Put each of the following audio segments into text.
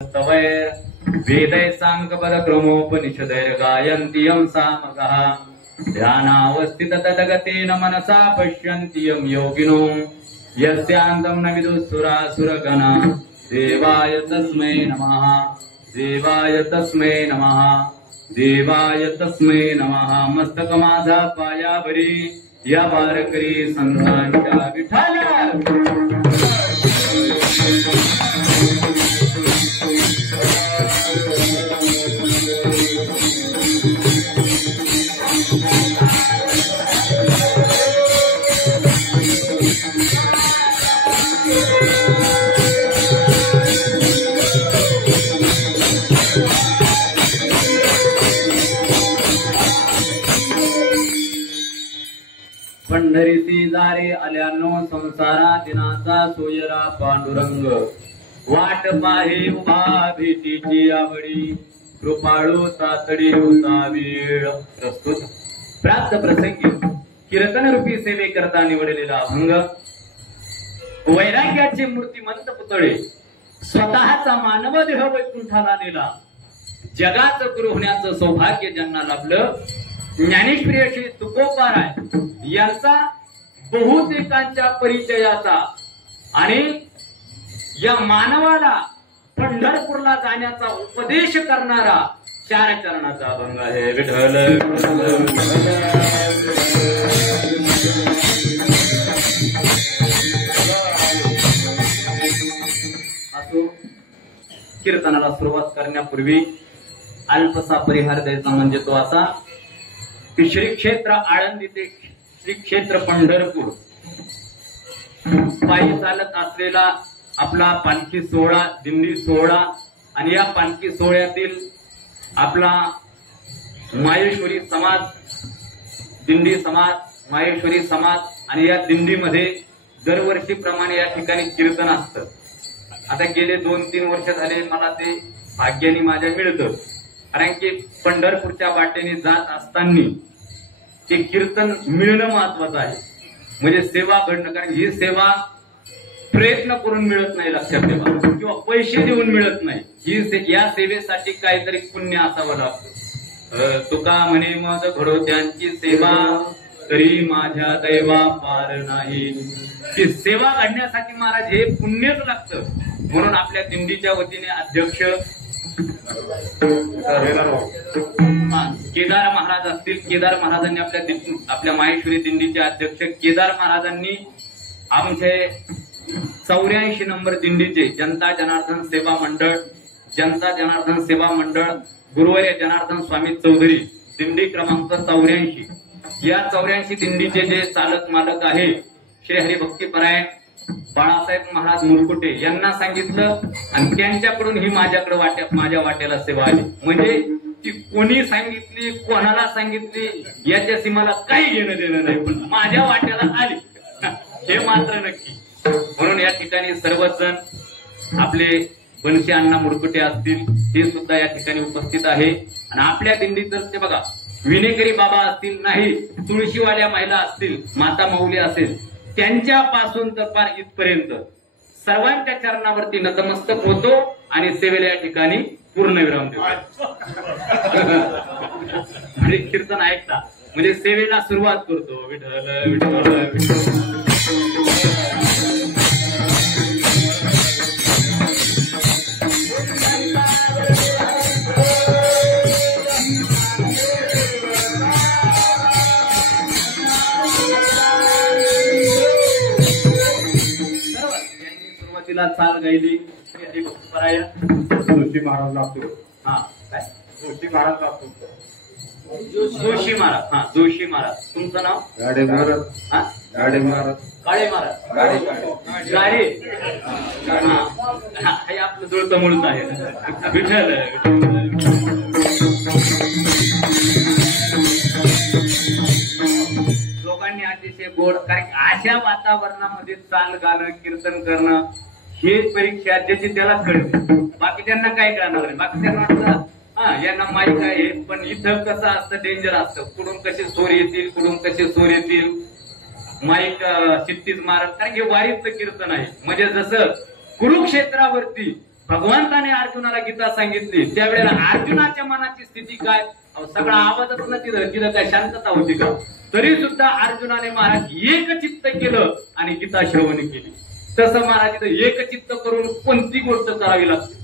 तवैर वेदै सांख्यपदक्रमोपनिषदैर् गायन्ति यं सामगः ध्यानावस्थित तद्गतेन मनसा पश्यन्ति यं योगिनो यस्यान्तं न विदुःसुरासुरगणा देवाय तस्मै नमः देवाय तस्मै नमः देवाय तस्मै नमः। मस्तक माझा पायावरी या वारकरी संतांच्या विठ्ठल। पंढरीसी दारे आल्यानो संसारा दिनाचा सोयरा पांडुरंग वाट पाहे उभा भेटीची आवडी कृपाळू तातडी होता वेळ। प्रस्तुत प्राप्त प्रसंगी कीर्तन रूपी सेवे करता निवडलेला अभंग वैराग्याचे मूर्तिमंत पुतळे स्वतःचा मानव देह वैकुंठाला नेला जगाचं गुरु होण्याचं सौभाग्य ज्यांना लाभलं ज्ञानेश्वरी श्री तुकोबाराय यांचा बहुतेकांच्या परिचयाचा आणि या मानवाला पंढरपूरला जाण्याचा उपदेश करणारा 4 चरणाचा अभंग आहे। विठ्ठल असो कीर्तनाला सुरुवात करण्यापूर्वी अल्पसा परिहार द्यायचा म्हणजे तो असा की श्री क्षेत्र आळंदी ते श्री क्षेत्र पंढरपूर पायी चालत असलेला आपला पालखी सोहळा दिंडी सोहळा आणि या पालखी सोहळ्यातील आपला माहेश्वरी समाज दिंडी समाज माहेश्वरी समाज आणि या दिंडीमध्ये दरवर्षीप्रमाणे या ठिकाणी कीर्तन असतं। आता गेले 2-3 वर्ष झाले मला ते भाग्याने माझ्या मिळतं कारण की पंढरपूरच्या वाटेने जात असताना ते कीर्तन मिळणं महत्वाचं आहे म्हणजे सेवा घडणं। कारण ही सेवा प्रयत्न करून मिळत नाही लक्षात ठेवा किंवा पैसे देऊन मिळत नाही ही या सेवेसाठी काहीतरी पुण्य असावं लागतं। तुका म्हणे मग घडो त्यांची सेवा तरी माझ्या दैवा पार नाही। ती सेवा घडण्यासाठी महाराज हे पुण्यच लागतं म्हणून आपल्या दिंडीच्या वतीने अध्यक्ष केदार महाराज असतील केदार महाराजांनी आपल्या माहेश्वरी दिंडीचे अध्यक्ष केदार महाराजांनी आमचे 84 नंबर दिंडीचे जनता जनार्दन सेवा मंडळ गुरुवर्य जनार्दन स्वामी चौधरी दिंडी क्रमांक 84 या 84 दिंडीचे जे चालक मालक आहे श्री हरिभक्तीपरायण बाळासाहेब महाराज मुरकुटे यांना सांगितलं आणि त्यांच्याकडून ही माझ्या वाट्याला सेवा आली। म्हणजे ती कोणी सांगितली कोणाला सांगितली याच्याशी मला काही घेणं देणं नाही पण माझ्या वाट्याला आली हे मात्र नक्की। म्हणून या ठिकाणी सर्वच जण आपले बनशी अण्णा मुरकुटे असतील ते सुद्धा या ठिकाणी उपस्थित आहे आणि आपल्या दिंडीत ते बघा विनेकरी बाबा असतील नाही तुळशीवाल्या महिला असतील माता मौली असेल त्यांच्यापासून तर पार इथपर्यंत सर्वांच्या चरणावरती नतमस्तक होतो आणि सेवेला या ठिकाणी पूर्ण विराम देतो। म्हणजे कीर्तन ऐकता म्हणजे सेवेला सुरुवात करतो विठ्ठल विठ्ठल विठ्ठल। चाल गायली जोशी महाराज लागतो जोशी महाराज लागतो जोशी महाराज जोशी महाराज तुमचं नाव गाडे महाराज गाडे महाराज काळे महाराज गाडे हे आपलं जुळतं मुळत आहे विठ्ठल। लोकांनी अतिशय गोड कारण अशा वातावरणामध्ये चाल गाणं कीर्तन करणं हे परीक्षा ज्याची त्यालाच कळते बाकी त्यांना काय कळणार नाही। बाकी त्यांना वाटतं यांना माहीत आहे पण इथं कसं असतं डेंजर असतं कुठून कसे चोर येतील माईक शिट्टीच मारत कारण हे वारीचं कीर्तन आहे म्हणजे जसं कुरुक्षेत्रावरती भगवंताने अर्जुनाला गीता सांगितली त्यावेळेला अर्जुनाच्या मनाची स्थिती काय? सगळा आवाजच ना तिथं काय शांतता होती का? तरी सुद्धा अर्जुनाने महाराज एकचित्त केलं आणि गीता श्रवण केली. तसं महाराज इथं एकचित्त करून कोणती गोष्ट करावी लागते?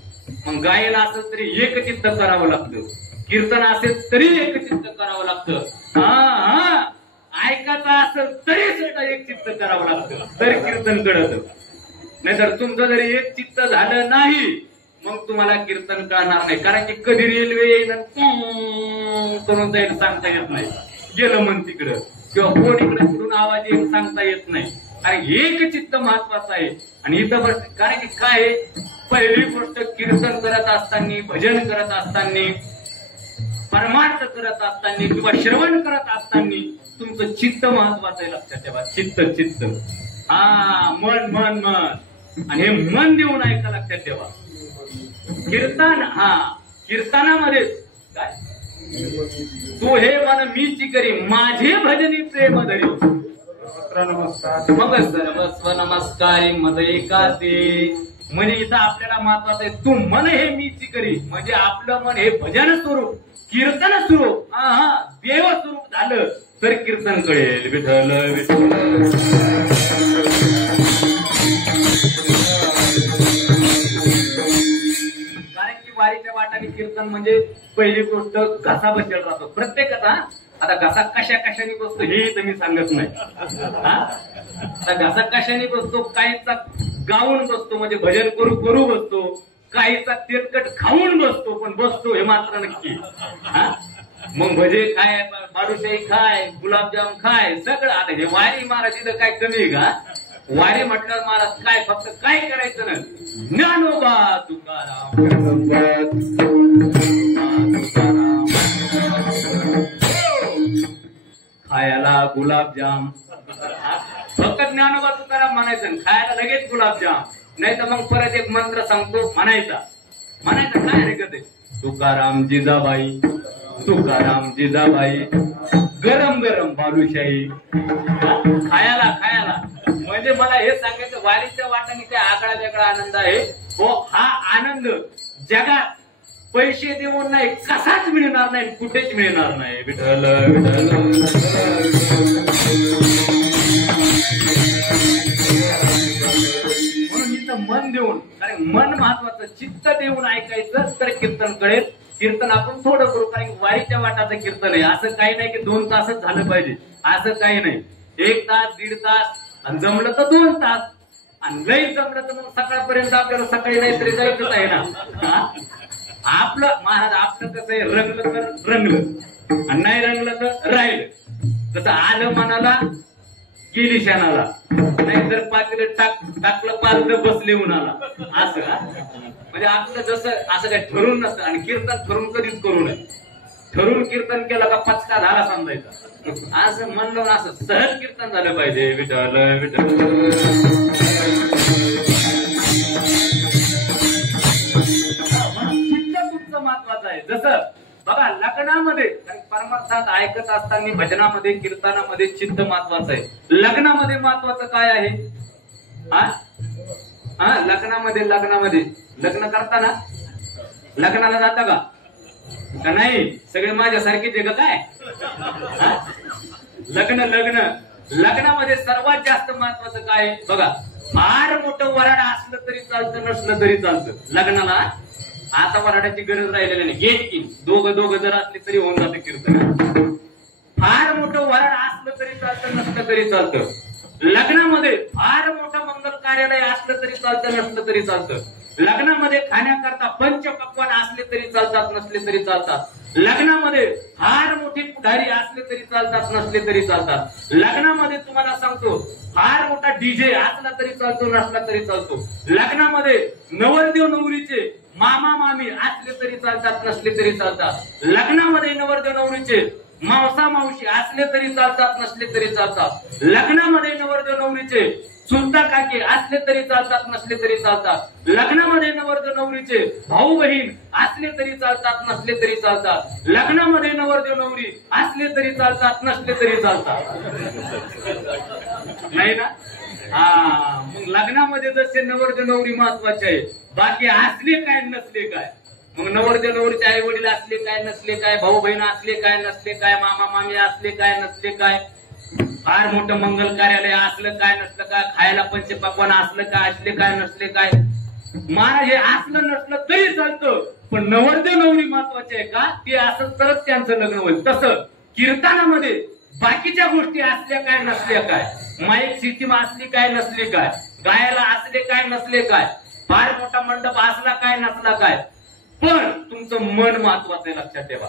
मग गायला असेल तरी एकचित्त करावं लागतं, कीर्तन असेल तरी एकचित्त करावं लागतं, हा ऐकायचं असेल तरी सुद्धा एक चित्त करावं लागतं, तर कीर्तन कळत. नाहीतर तुमचं जरी एक चित्त झालं नाही मग तुम्हाला कीर्तन कळणार नाही. कारण की कधी रेल्वे येईल करून जाईल सांगता येत नाही, गेलं मन तिकडं किंवा कोण इकडे कुठून आवाज येईल सांगता येत नाही. आणि एक चित्त महत्वाचं आहे. आणि इथं कारण की काय पहिली गोष्ट कीर्तन करत असताना, भजन करत असताना, परमार्थ करत असताना किंवा श्रवण करत असताना तुमचं चित्त महत्वाचं आहे. लक्षात ठेवा, चित्त चित्त हा मन मन मन आणि हे मन देऊन ऐका. लक्षात ठेवा कीर्तन हा कीर्तनामध्ये काय तू हे मन मीची करी माझे भजनी प्रेम धरी मग सर्वस्व नमस्कारी मद एकाते. म्हणजे इथं आपल्याला महत्वाचं आहे तू मन हे मीची करी म्हणजे आपलं मन हे भजन स्वरूप कीर्तन स्वरूप हा देव स्वरूप झालं तर कीर्तन कळेल. विठ्ठल विठ्ठल कारण की वारीच्या वाटाने कीर्तन म्हणजे पहिली गोष्ट घसा बसेल राहतो प्रत्येकाचा. आता घसा कशा कशाने बसतो हे तर मी सांगत नाही. आता घसा कशाने बसतो, काहीचा गाऊन बसतो म्हणजे भजन करू करू बसतो, काहीचा तेलकट खाऊन बसतो पण बसतो हे मात्र नक्की. मग भजे खाय, बालुशाही खाय, गुलाबजाम खाय, सगळं. आता हे वारी महाराज इथं काय कमी आहे का? वारी म्हटल्यावर महाराज काय फक्त काय करायचं ना ज्ञानोबा तुकाराम खायला गुलाबजाम, फक्त ज्ञानोबा तुकाराम म्हणायचं, खायला लगेच गुलाबजाम. नाही तर मग परत एक मंत्र सांगतो म्हणायचा काय रे कधी तुकाराम जिजाबाई, तुकाराम जिजाबाई, गरम गरम बालुशाही खायला खायला. म्हणजे मला हे सांगायचं वारीच्या वाटाने काय आगळा वेगळा आनंद आहे. हो हा आनंद जगात पैसे देऊन नाही कसाच मिळणार नाही, कुठेच मिळणार नाही. विठ्ठल विठ्ठल म्हणून इथं मन देऊन, कारण मन महत्वाचं, चित्त देऊन ऐकायचं तर कीर्तन कळेल. कीर्तन आपण थोडं करू कारण वारीच्या वाटाचं कीर्तन आहे. असं काही नाही की 2 तासच झालं पाहिजे, असं काही नाही. 1 तास 1.5 तास आणि जमलं तर 2 तास आणि लई जमलं तर मग सकाळपर्यंत आपल्याला सकाळी नाही तरी जायचंच आहे ना. आपलं महाराज आपलं कसं आहे, रंगलं तर रंगलं आणि नाही रंगलं तर राहिलं. तसं आलं मनाला गेली शानाला, नाहीतर पातीला टाकलं पालतं बसले उन्हाला असं. म्हणजे आपलं जसं असं काही ठरून नसतं. आणि कीर्तन ठरून कधीच करू नये. ठरून कीर्तन केलं का पचका झाला समजायचा. असं म्हणलं असं सहज कीर्तन झालं पाहिजे. विठ्ठल विठ्ठल महत्वाचं आहे. जसं बघा लग्नामध्ये परमार्थात ऐकत असताना भजनामध्ये कीर्तनामध्ये चित्त महत्वाचं आहे. लग्नामध्ये महत्वाचं काय आहे? लग्नामध्ये लग्न करताना लग्नाला जाता का नाही? सगळे माझ्यासारखेच आहे का काय? लग्नामध्ये सर्वात जास्त महत्वाचं काय आहे बघा. फार मोठं वराड असलं तरी चालतं, नसलं तरी चालतं लग्नाला. आता वराडाची गरज राहिलेली नाही. गेट की दोघं जर असले तरी होऊन जातं कीर्तन. फार मोठं वराड असलं तरी चालतं, नसलं तरी चालतं. लग्नामध्ये फार मोठं मंगल कार्यालय असलं तरी चालतं, नसलं तरी चालतं. लग्नामध्ये खाण्याकरता पंचपक्वान असले तरी चालतात, नसले तरी चालतात. लग्नामध्ये फार मोठे पुढारी असले तरी चालतात, नसले तरी चालतात. लग्नामध्ये तुम्हाला सांगतो फार मोठा डीजे असला तरी चालतो, नसला तरी चालतो. लग्नामध्ये नवरदेव नवरीचे मामा मामी असले तरी चालतात, नसले तरी चालतात. लग्नामध्ये नवरदेव नवरीचे मावसा मावशी असले तरी चालतात, नसले तरी चालतात. लग्नामध्ये नवरदेव नवरीचे चुलता काकी असले तरी चालतात, नसले तरी चालतात. लग्नामध्ये नवरदेव नवरीचे भाऊ बहीण असले तरी चालतात, नसले तरी चालतात. लग्नामध्ये नवरदेव नवरी असले तरी चालतात, नसले तरी चालतात. नाही ना? हा मग लग्नामध्ये जसे नवरदेव नवरी महत्वाचे आहे, बाकी असले काय नसले काय, मग नवरदेव नवरीचे आई वडील असले काय नसले काय, भाऊ बहीण असले काय नसले काय, मामा मामी असले काय नसले काय, फार मोठं मंगल कार्यालय असलं काय नसलं काय, खायला पंचपक्वान असलं काय असले काय नसले काय, महाराज हे असलं नसलं तरी चालतं, पण नवरदेव नवरी महत्वाचे आहे का, ते असं तरच त्यांचं लग्न होईल. तसं कीर्तनामध्ये बाकीच्या गोष्टी असल्या काय नसल्या काय, माईक सिस्टीम असली काय नसली काय, गायला असले काय नसले काय, फार मोठा मंडप असला काय नसला काय, पण तुमचं मन महत्वाचं आहे. लक्षात ठेवा,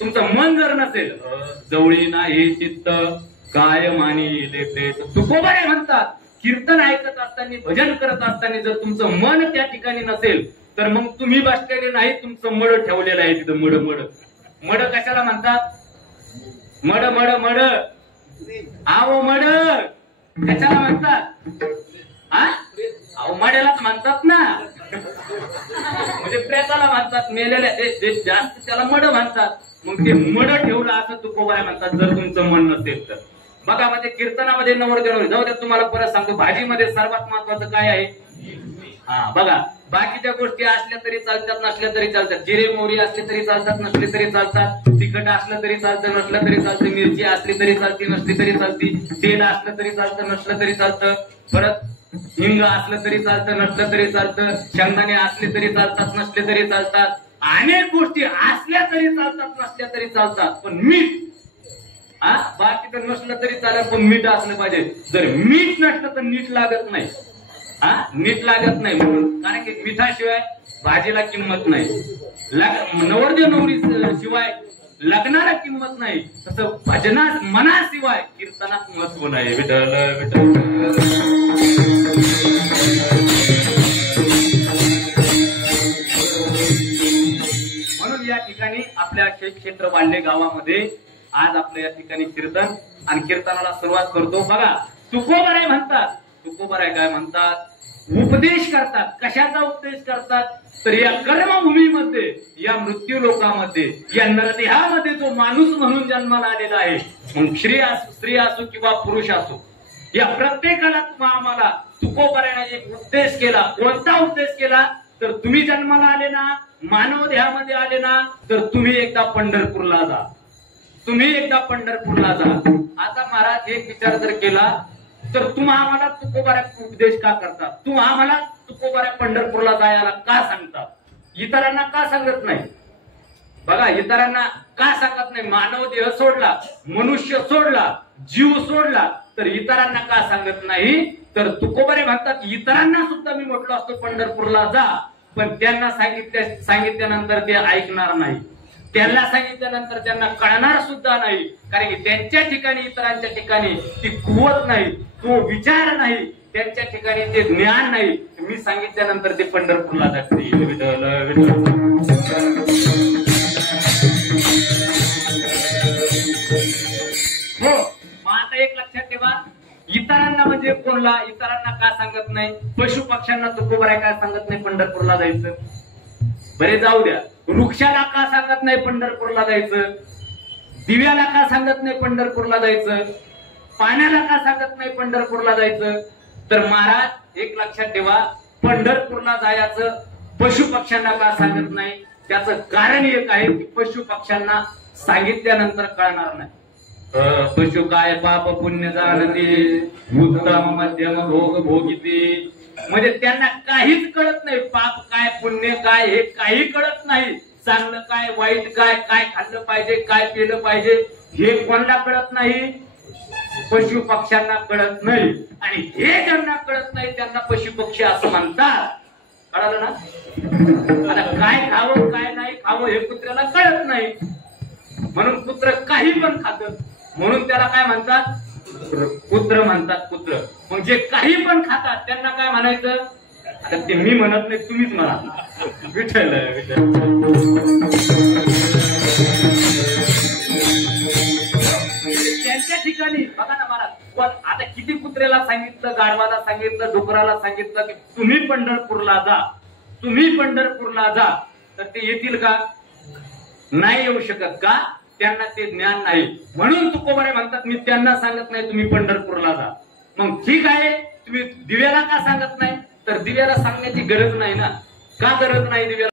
तुमचं मन जर नसेल, जवळी नाही चित्त काय मानी लेते, तुकोबारे म्हणतात. कीर्तन ऐकत असताना, भजन करत असताना जर तुमचं मन त्या ठिकाणी नसेल, तर मग तुम्ही बसलेले नाही, तुमचं मड ठेवलेलं आहे तिथं. मड मड मड कशाला म्हणतात, मड मड मड आवो मड कशाला म्हणतात, अहो मड्यालाच म्हणतात ना, म्हणजे प्रेताला म्हणतात, मेलेल्या जास्त त्याला मड म्हणतात. मग ते मड ठेवलं असं तुकोबारे म्हणतात, जर तुमचं मन नसेल तर. बघा म्हणजे कीर्तनामध्ये नवरदेव जाऊ द्या, तुम्हाला परत सांगतो, भाजीमध्ये सर्वात महत्वाचं काय आहे, हा बघा, बाकीच्या गोष्टी असल्या तरी चालतात नसल्या तरी चालतात, जिरे मोहरी असले तरी चालतात नसले तरी चालतात, तिखट असलं तरी चालतं नसलं तरी चालतं, मिरची असली तरी चालती नसली तरी चालती, तेल असलं तरी चालतं नसलं तरी चालतं, परत हिंग असलं तरी चालतं नसलं तरी चालतं, शेंगदाणे असले तरी चालतात नसले तरी चालतात, अनेक गोष्टी असल्या तरी चालतात नसल्या तरी चालतात, पण मीठ बाकी तर नसलं तरी चालेल, पण मीठ असलं पाहिजे. जर मीठ नसलं तर नीट लागत नाही, नीट लागत नाही. म्हणून कारण की मिठाशिवाय भाजीला किंमत नाही, नवरदेव नवरी शिवाय लग्नाला किंमत नाही, तसं भजनात मनाशिवाय कीर्तनात महत्व नाही. विठ्ठल विठ्ठल. म्हणून या ठिकाणी आपल्या क्षेत्र बांधले गावामध्ये आज आपल्या या ठिकाणी कीर्तन आणि कीर्तनाला सुरुवात करतो. बघा तुकोबाराय म्हणतात, तुकोबाराय काय म्हणतात, उपदेश करतात. कशाचा उपदेश करतात, तर या कर्मभूमीमध्ये, या मृत्यू लोकामध्ये, या नरदेहामध्ये जो माणूस म्हणून जन्माला आलेला आहे, मग स्त्री असो किंवा पुरुष असो, या प्रत्येकाला आम्हाला तुकोबारायने एक उपदेश केला. कोणता उपदेश केला, तर तुम्ही जन्माला आले ना, मानव देहामध्ये आले ना, तर तुम्ही एकदा पंढरपूरला जा, तुम्ही एकदा पंढरपूरला जा. आता महाराज एक विचार जर केला, तर तुम्ही आम्हाला तुकोबारा उपदेश का करता, तू आम्हाला तुकोबारा पंढरपूरला जायला का सांगता, इतरांना का सांगत नाही. बघा इतरांना का सांगत नाही, मानव देह सोडला, मनुष्य सोडला, जीव सोडला, तर इतरांना का सांगत नाही, तर तुकोबारे म्हणतात इतरांना सुद्धा मी म्हटलो असतो पंढरपूरला जा, पण त्यांना सांगितल्यानंतर ते ऐकणार नाही, त्यांना सांगितल्यानंतर त्यांना कळणार सुद्धा नाही, कारण की त्यांच्या ठिकाणी इतरांच्या ठिकाणी ती कुवत नाही, तो विचार नाही, त्यांच्या ठिकाणी ते ज्ञान नाही. मी सांगितल्यानंतर ते पंढरपूरला जातील. विठ्ठल विठ्ठल. हो मग आता एक लक्षात ठेवा, इतरांना म्हणजे कोणला, इतरांना का सांगत नाही, पशु पक्ष्यांना तुकोबाराय का सांगत नाही पंढरपूरला जायचं, बरे जाऊ द्या, वृक्षाला का सांगत नाही पंढरपूरला जायचं, दिव्याला का सांगत नाही पंढरपूरला जायचं, पाण्याला का सांगत नाही पंढरपूरला जायचं, तर महाराज एक लक्षात ठेवा, पंढरपूरला जायचं पशु पक्ष्यांना का सांगत नाही, त्याचं कारण एक आहे की पशु पक्ष्यांना सांगितल्यानंतर कळणार नाही. पशु काय पाप पुण्य जाणते, उत्तम मध्यम भोग भोगिते, म्हणजे त्यांना काहीच कळत नाही, पाप काय पुण्य काय हे काही कळत नाही, चांगलं काय वाईट काय, काय खाल्लं पाहिजे काय पिलं पाहिजे हे कोणाला कळत नाही, पशु पक्ष्यांना कळत नाही. आणि हे ज्यांना कळत नाही त्यांना पशु पक्षी असं म्हणतात. कळालं ना. आता काय खावं काय नाही खावं हे कुत्र्याला कळत नाही, म्हणून कुत्र काही पण खातं, म्हणून त्याला काय म्हणतात, कुत्र म्हणतात, कुत्र. मग जे काही पण खातात त्यांना काय म्हणायचं, आता ते मी म्हणत नाही तुम्हीच म्हणा. विठ्ठल विठ्ठल. त्यांच्या ठिकाणी बघा ना महाराज, पण आता किती कुत्र्याला सांगितलं, गाढवाला सांगितलं, डुकराला सांगितलं की तुम्ही पंढरपूरला जा, तुम्ही पंढरपूरला जा, तर ते येतील का, नाही येऊ शकत. का, त्यांना ते ज्ञान नाही. म्हणून तुकोबारे म्हणतात मी त्यांना सांगत नाही तुम्ही पंढरपूरला जा. मग ठीक आहे, तुम्ही दिव्याला का सांगत नाही? तर दिव्याला सांगण्याची गरज नाही ना. का गरज नाही दिव्याला?